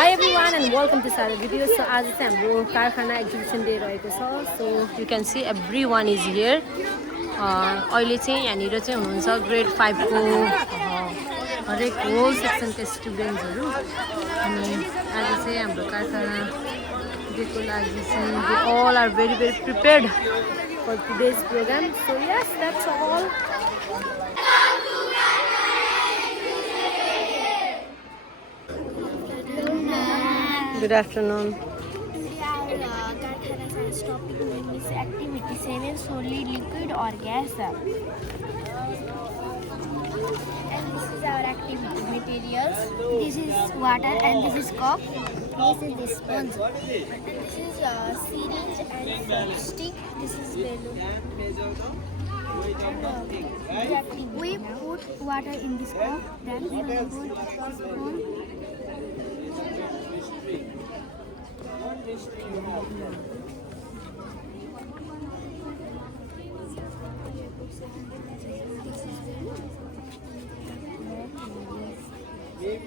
Hi everyone and welcome to Sara Video. So आज चाहिँ हाम्रो कारखाना एक्जिबिसन डे रहेको छ. So you can see everyone is here. अहिले चाहिँ यहाँनिर चाहिँ हुनुहुन्छ ग्रेड 5 को हरेक होल सेक्सनका स्टुडेन्ट्सहरू अनि आज चाहिँ हाम्रो कारखाना डेको लागि चाहिँ they all are very prepared for today's program. So yes, that's all. Good afternoon. Today our Karkhana science topic name is activity 7 solid, liquid or gas. And this is our activity materials. This is water and this is cup. This is the sponge. And this is syringe and stick. This is balloon. And we put water in this cup. Then we will put spoon.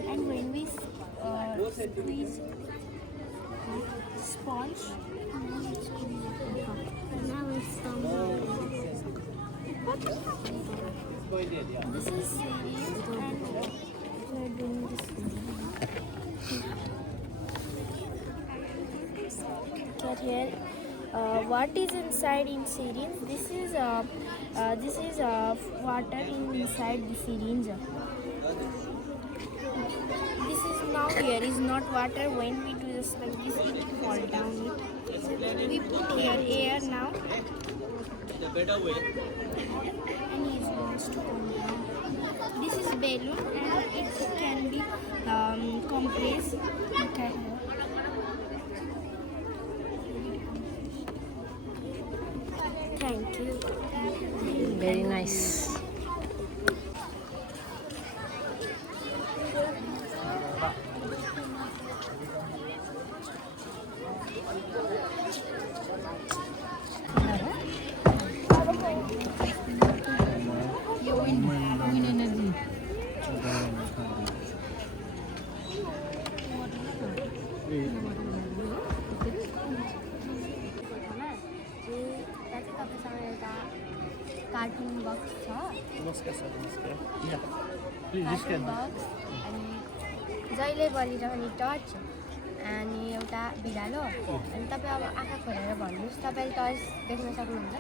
And when we squeeze sponge, now it's this is series and we're doing this. Get here. What is inside in syringe? This is water inside the syringe. This is now here is not water. When we do this like this, it will fall down. We put here air now. And it wants to come down. This is balloon and it can be compressed. Okay. Thank you. Very nice. Carton box छ box अनि जहिले बलिरहने टर्च अनि एउटा बिरालो अनि तपाईँ अब आँखा खोलेर भन्नुहोस् तपाईँले टर्च देख्न सक्नुहुन्छ.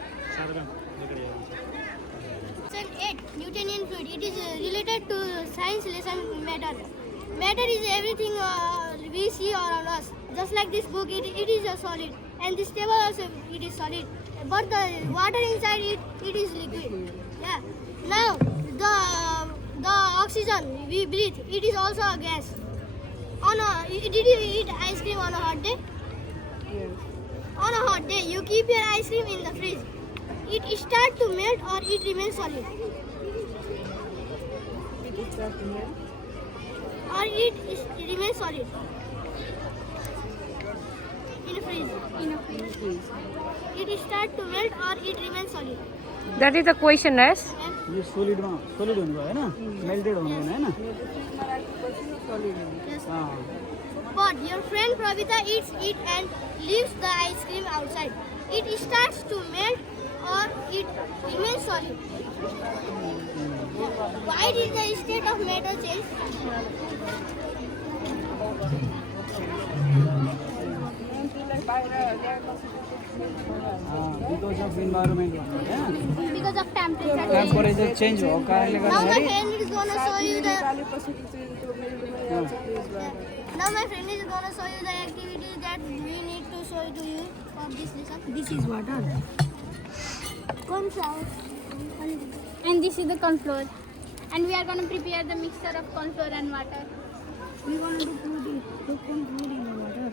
Lesson 8 Newtonian fluid. It is related to science lesson matter. Matter is everything we see around us. Just like this book, it is a solid, and this table also it is solid. But the water inside it is liquid. Yeah. Now the oxygen we breathe, it is also a gas. Did you eat ice cream on a hot day? Yes. On a hot day, you keep your ice cream in the fridge. It starts to melt or it remains solid. It starts to melt. Or it remains solid. In a fridge. It starts to melt or it remains solid. That is the question, yes? ये solid हुनु भयो हैन melted हुनु भएन हैन Yes. But your friend Pravita eats it and leaves the ice cream outside. It starts to melt or it remains solid. Why did the state of matter change? because of environment Because of temperature temperature change हो कारणले Now my गर्दाखेरि friend is gonna show you the. Now my friend is gonna show you the activity that we need to show to you for this lesson. This is water. Corn flour. And this is the corn flour. And we are gonna prepare the mixture of corn flour and water. We want to put corn flour in the water.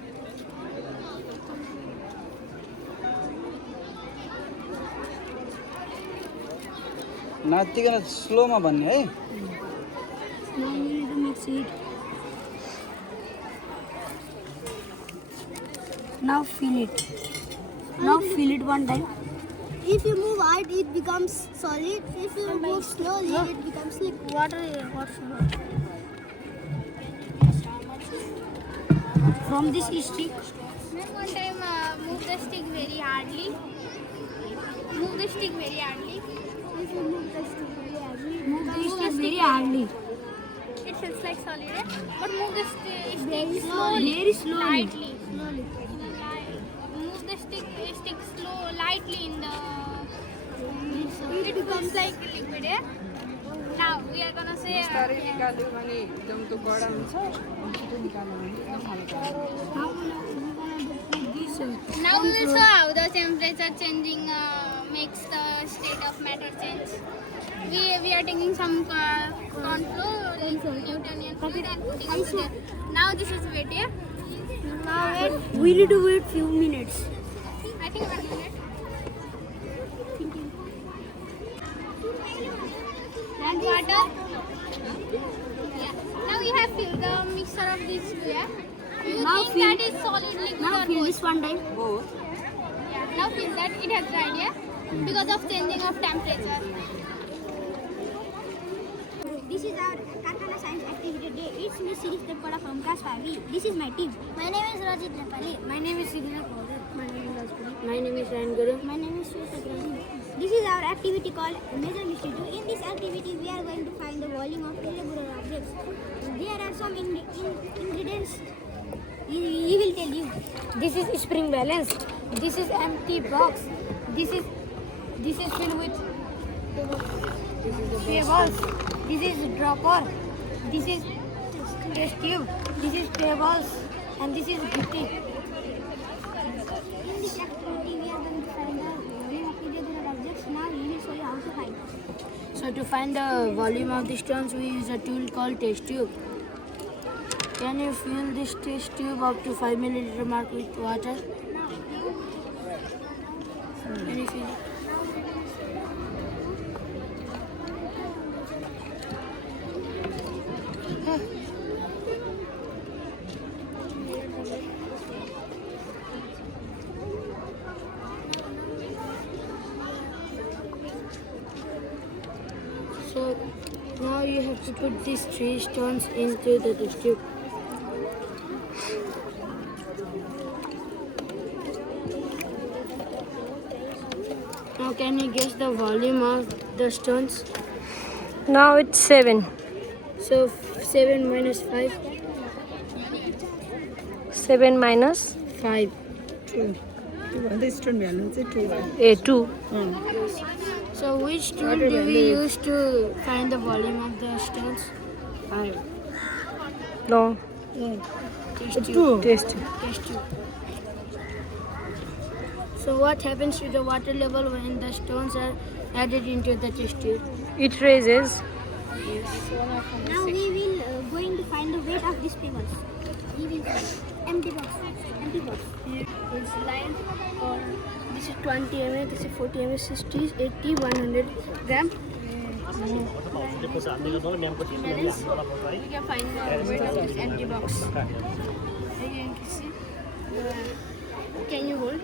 नातिकन स्लोमा भन्ने है Now we need to mix it. Now fill it. Now fill it one time. If you move hard, it becomes solid. If you move slowly, it becomes liquid. Water. from this stick. One time move the stick very hardly. Move the stick very hardly. Move the stick very hardly. Move the stick very hardly. It feels like solid, eh? But move the stick slowly. Very slowly. Lightly. Slowly. Move the stick slow, lightly in the. It becomes like liquid, eh? Now we are gonna say. Now we will show how the temperature changing makes the state of matter change. We are taking some corn flour, Newtonian fluid, and putting it there. Now this is wet, yeah? Now we need to wait few minutes. I think 1 minute. And water. Yeah. Now we have filled the mixture of these two, yeah? You now think that is solid liquid now or both? This one time. Both. Yeah. Now feel that it has dried, yeah? Because of changing of temperature. This is our Karkhana Science Activity Day. It's me, Sirif Teppada from class 5E. This is my team. My name is Rajit Nepali. My name is Signa Kaur. My name is Rajpuri. My name is Ryan Guru. My name is Shweta Graham. This is our activity called Major Mystery 2. In this activity, we are going to find the volume of irregular objects. There are some ingredients. He will tell you. This is spring balance. This is empty box. This is filled with pebbles. This is dropper. This is test tube. This is pebbles, and this is gitty. In this activity, we are going to find the volume of irregular objects. Now we will show you how to find. So to find the volume of the stones, we use a tool called test tube. Can you fill this test tube up to 5 milliliter mark with water? Can you fill it? So now you have to put these 3 stones into the test tube. Now can you guess the volume of the stones? Now it's 7. So 7 minus 5. 7 minus 5. 2. This stone balance is 2. 2. So which tool do we use to find the volume of the stones? 5. No. Test tube. Test. Test tube. So what happens to the water level when the stones are added into the test tube? It raises. Now we will going to find the weight of these pebbles. We will find empty box. Empty box. It's line or this is 20 ml, this is 40 ml, 60, 80, 100 gram. We can find the weight of this empty box. Here you can see. Can you hold?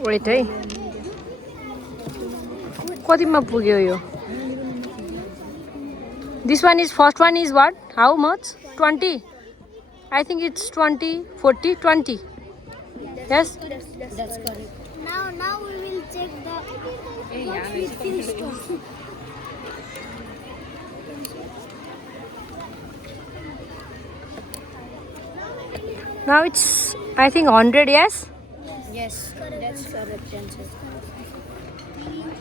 Wait, hey. कतिमा पुग्यो यो? This one is first one is what? How much? 20. I think it's 20, 40, 20. Yes? That's correct. Now we will check the fill stone. Now it's I think 100, yes? Yes, that's correct answer.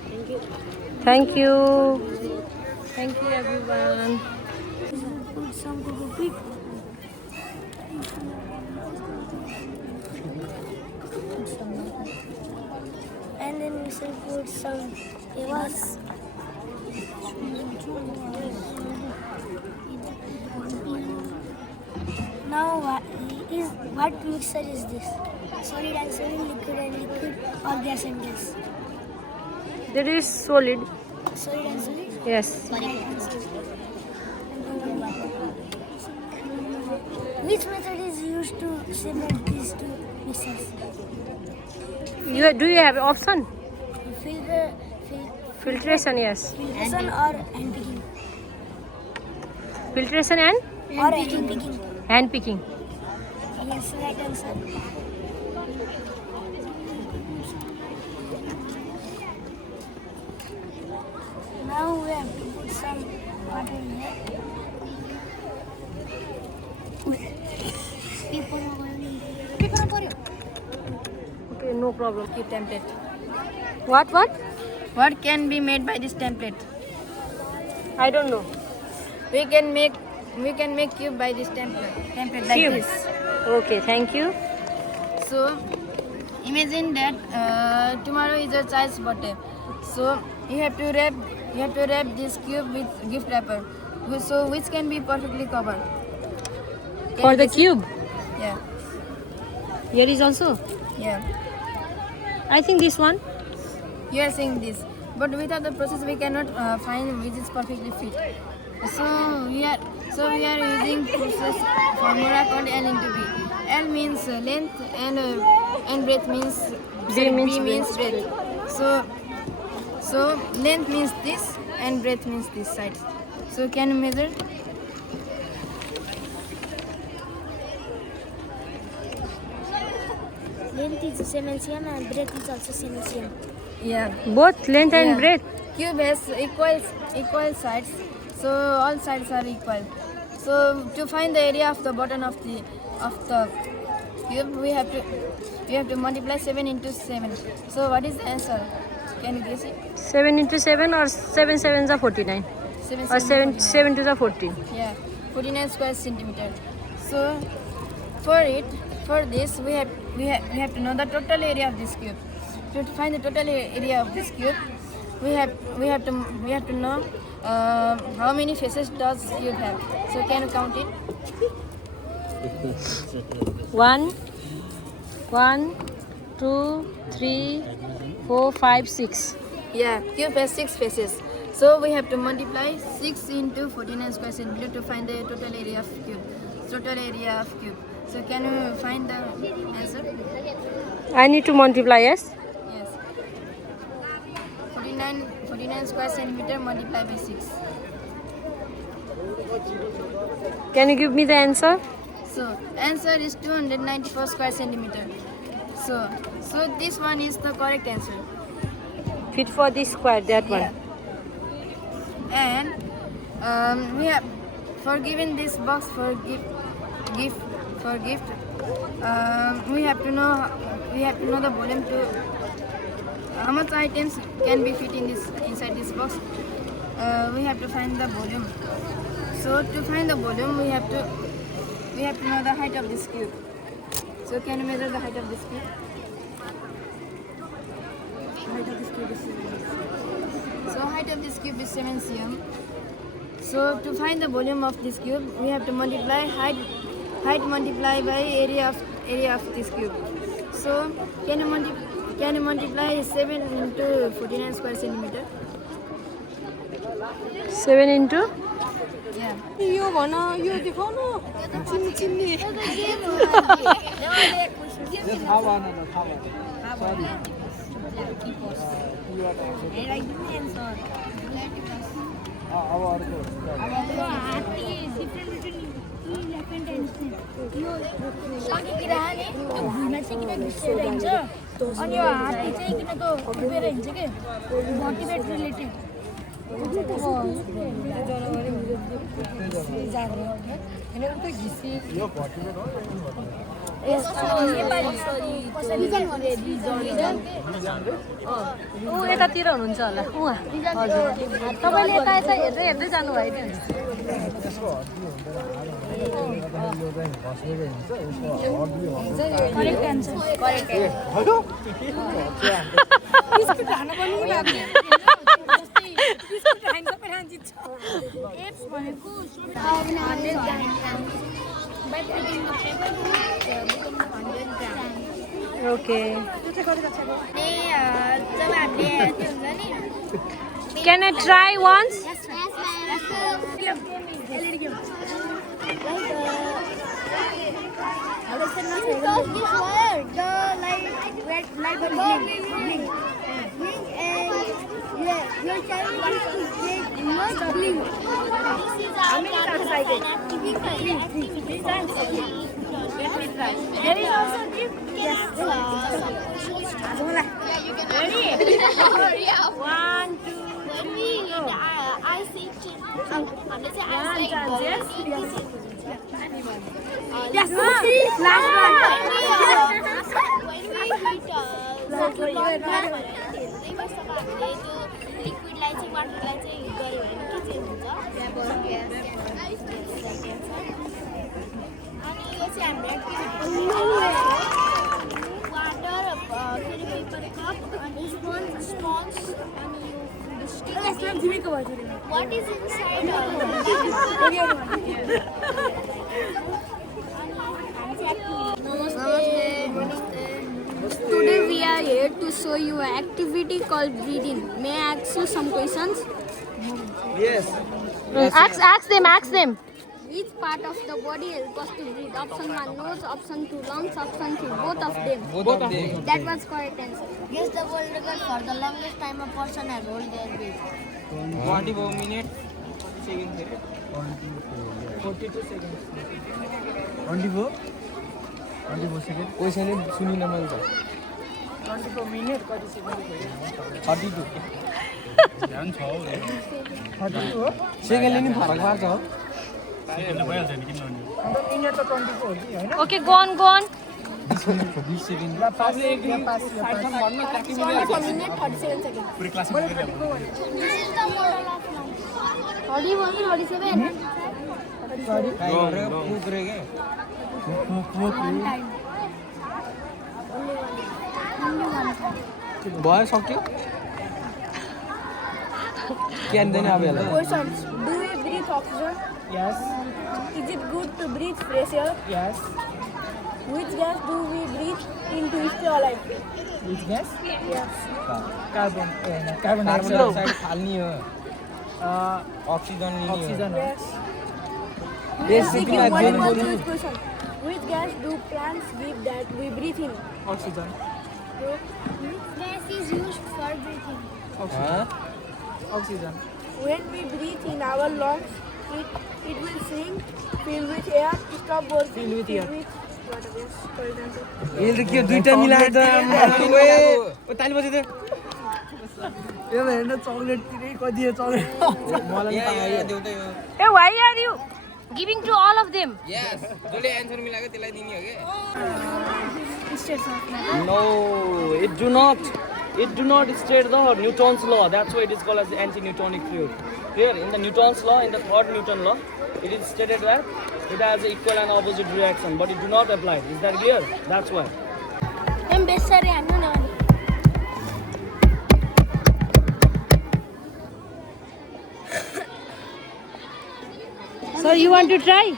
Thank you. Thank you. Thank you everyone. Put some Google quick. And then we should put some pebbles. Now what mixture is this? Solid and solid, liquid and liquid, or gas and gas? There is solid. Solid and solid? Yes. Which method is used to separate these two mixtures? Do you have option? Filtration, Yes. filtration or hand picking? Filtration and Or hand picking. hand picking. Yes, right answer. Now we have to put some water in here. Okay, no problem. Cube template. What? What can be made by this template? I don't know. We can make cube by this template like Cube. this. Okay, thank you. So imagine that tomorrow is your child's birthday. So you have to wrap this cube with gift wrapper. So which can be perfectly covered. Can For you the guess it? cube, Yeah. here is also. Yeah. I think this one. You are saying this, but without the process we cannot find which is perfectly fit. So we are using process formula called L into B. L means length and breadth means B means breadth. So length means this and breadth means this side. So can you measure? Length is the same as cm and breadth is also same as cm. Yeah. Both length and Yeah. breadth. Cube has equal sides, so all sides are equal. So to find the area of the bottom of the cube, we have to multiply 7 into 7. So what is the answer? Can you guess it? 7 into 7 or 7 sevens are 49. 7 Or 7 49. 7 to the 14. Yeah, 49 square centimeter. So for this we have to know the total area of this cube. To find the total area of this cube, we have to know how many faces does cube have. So can you count it? 1, 2, 3, 4, 5, 6. Yeah, cube has 6 faces. So we have to multiply 6 into 49 square centimeter to find the total area of cube. Total area of cube. So can you find the answer? I need to multiply, yes? Yes. 49 square centimeter multiplied by 6. Can you give me the answer? So answer is 294 square centimeter. So this one is the correct answer. Fit for this square, that one. And we have forgiven this box for gift. We have to know the volume to how much items can be fit in inside this box. We have to find the volume. So to find the volume, we have to know the height of this cube. So can you measure the height of this cube? Height of this cube is 7 cm. So height of this cube is 7 cm. So to find the volume of this cube, we have to multiply height multiplied by area of this cube. So can you multiply 7 into 49 square centimeter? 7 into? Yeah. यो भन यो देखाउनु चिन्नी चिन्नी अनि यो हात्ती चाहिँ किन त उभिएर हिँड्छ के मोटिभेट रिलेटेड ऊ यतातिर हुनुहुन्छ होला उहाँ हजुर तपाईँले यता यता हेर्दै हेर्दै जानुभयो नि करेक्ट आन्सर करेक्ट बिस्कुट खानु पनि लाग्यो बिस्कुट खाइन सबै खान जित्छ एप्स भनेको ओके जब हामीले त्यो हुन्छ नि can I try once How many times I get? 3 times. One, two, When we hit ice, it yes. Last one. When we hit liquid lighting, water lighting, what is inside? Today we are here to show you an activity called breathing. May I ask you some questions? Yes. Ask them. Which part of the body helps us to breathe? Option 1 nose, option 2 lungs, option 3 both of them. Both of them. That was correct answer. Guess the world record for the longest time a person has held their breath. 24 minutes. 42 seconds. 24 seconds. Question सुनिन मैले त 24 minute कति second 32 ध्यान छ हो 32 हो सेकेन्डले नि फरक पार्छ हो सेकेन्डले भइहाल्छ नि किन नहुने अन्त मिनेट त 24 हो कि हैन Okay, go on. 20 सेकेन्ड ल पासले एक पास भन्न ट्र्याकिङ मिनेट 37 seconds. पुरै क्लासमा This is the model of life. 41, 47. सरी पुग्रे के भयो सक्यो क्यान्दैन अब यसलाई Questions. Do we breathe oxygen? Yes Is it good to breathe fresh air? Yes Which gas do we breathe in to stay alive? Which gas Yes. Carbon carbon carbon dioxide dioxide फाल्ने हो oxygen oxygen लिने हो oxygen हो Yes. Basically One जेन more बोल्नु question. Which gas do plants give that we breathe in? Oxygen Gas is used for breathing. Oxygen When we breathe in our lungs, it will shrink, fill with air, stop working, Fill with air. water. Yes, correct answer. यसले के दुईटा मिलाएर त ओ ताली बजे त यो हेर्न chocolate तिरै कति चकलेट मलाई देऊ त यो Hey, why are you giving to all of them? Yes जसले एन्सर मिलाएको त्यसलाई दिने हो के No, it do not state the Newton's law. That's why it is called as the anti-Newtonic fluid. Here, in the Newton's law, in the third Newton law, it is stated that it has an equal and opposite reaction, but it do not apply. Is that clear? That's why. I'm best sorry, I know. So you want to try?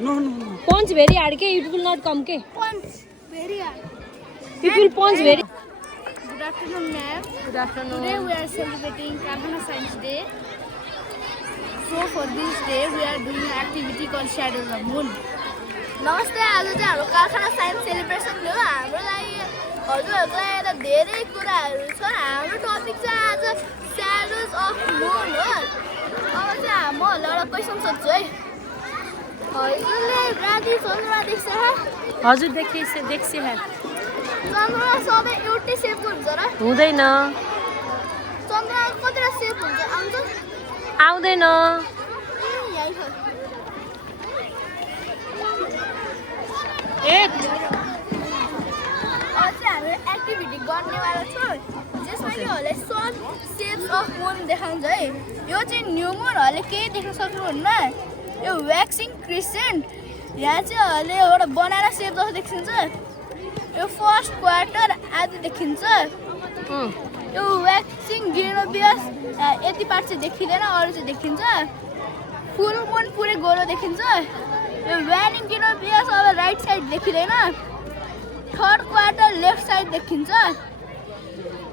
No. Punch very hard, ke? It will not come, ke? Punch. Very hard. It will punch very. Good afternoon, ma'am. Good afternoon. Today we are celebrating Carbon Science Day. So for this day we are doing an activity called Shadow the Moon. नमस्ते आज चाहिँ हाम्रो कारखाना signs celebration हो हाम्रो लागि हजुरहरूको लागि त धेरै कुराहरू छ हाम्रो टपिक चाहिँ आज स्याडोज अफ मुन हो अब चाहिँ म एउटा क्वेसन सोध्छु है हजुरले राति चन्द्रमा देख्छ हजुर देख्छ है चन्द्रमा सबै एउटै सेपको हुन्छ र हुँदैन चन्द्रमा कतिवटा सेप हुन्छ आउँछ आउँदैन यही छ एक अब चाहिँ हाम्रो एक्टिभिटी गर्नेवाला छ जसमा किहरूले सन सेप्स अफ मुन देखाउँछ है यो चाहिँ न्यू मुनहरूले केही देख्न सक्नुहुन्न यो व्याक्सिङ क्रिसेन्ट यहाँ चाहिँहरूले एउटा बनाना सेप जस्तो देखिन्छ यो फर्स्ट क्वार्टर आदि देखिन्छ यो व्याक्सिङ ग्रिनोबियस यति पार्ट चाहिँ देखिँदैन अरू चाहिँ देखिन्छ फुल मुन पुरै गोलो देखिन्छ यो व्यानिङ ग्रिनोबियस अब राइट साइड देखिँदैन थर्ड क्वार्टर लेफ्ट साइड देखिन्छ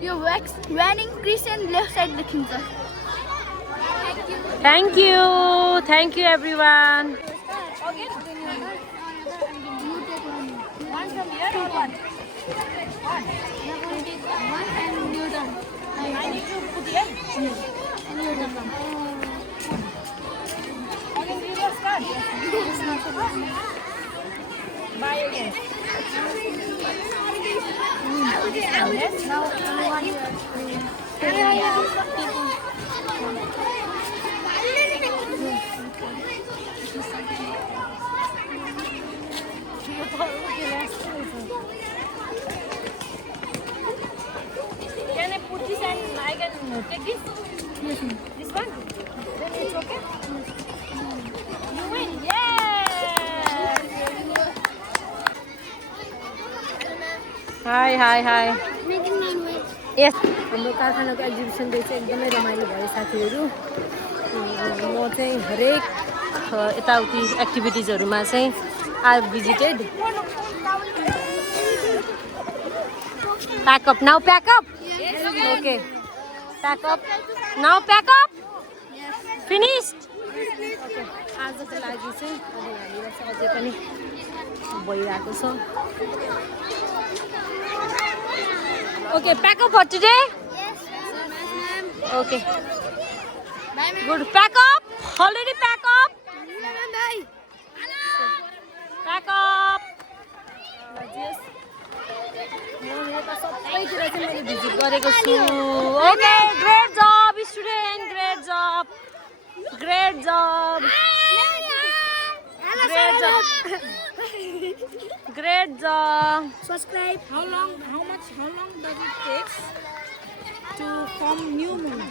यो व्यानिङ क्रिसेन्ट लेफ्ट साइड देखिन्छ Thank you everyone. Bye again. Can I put this and I can take this? This one? Then it's okay? You win! Yeah! Hi, hi, hi. Making non-veg. Yes. हाम्रो कारखानाको exhibition day चाहिँ एकदमै रमाइलो भयो साथीहरू। म चाहिँ हरेक यताउति एक्टिभिटिजहरूमा चाहिँ आई visited. Pack up now, pack up. Okay. Pack up. Now pack up. Finished. Okay. आजको लागि चाहिँ अब हामीलाई चाहिँ अझै पनि भइरहेको छ। Okay, pack up for today. Okay. Good. Pack up. Already pack up. Pack up. Okay, great job, student. Great job. Great job. Great job. Great job. Subscribe. How long does it take to form new moon?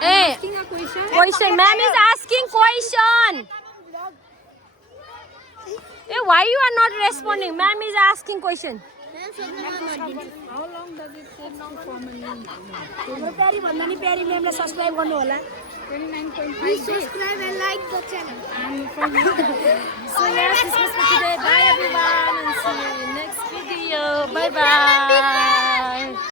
Hey, Asking a question. question. Ma'am is asking question. Hey, why you are not responding? Ma'am is asking question. How long does it take to form a new moon? हाम्रो प्यारी भन्दा नि प्यारी म्यामलाई subscribe गर्नु होला 29.5 Please subscribe and like the channel. So yes, this was for today. Bye everyone and see you in next video. Bye bye.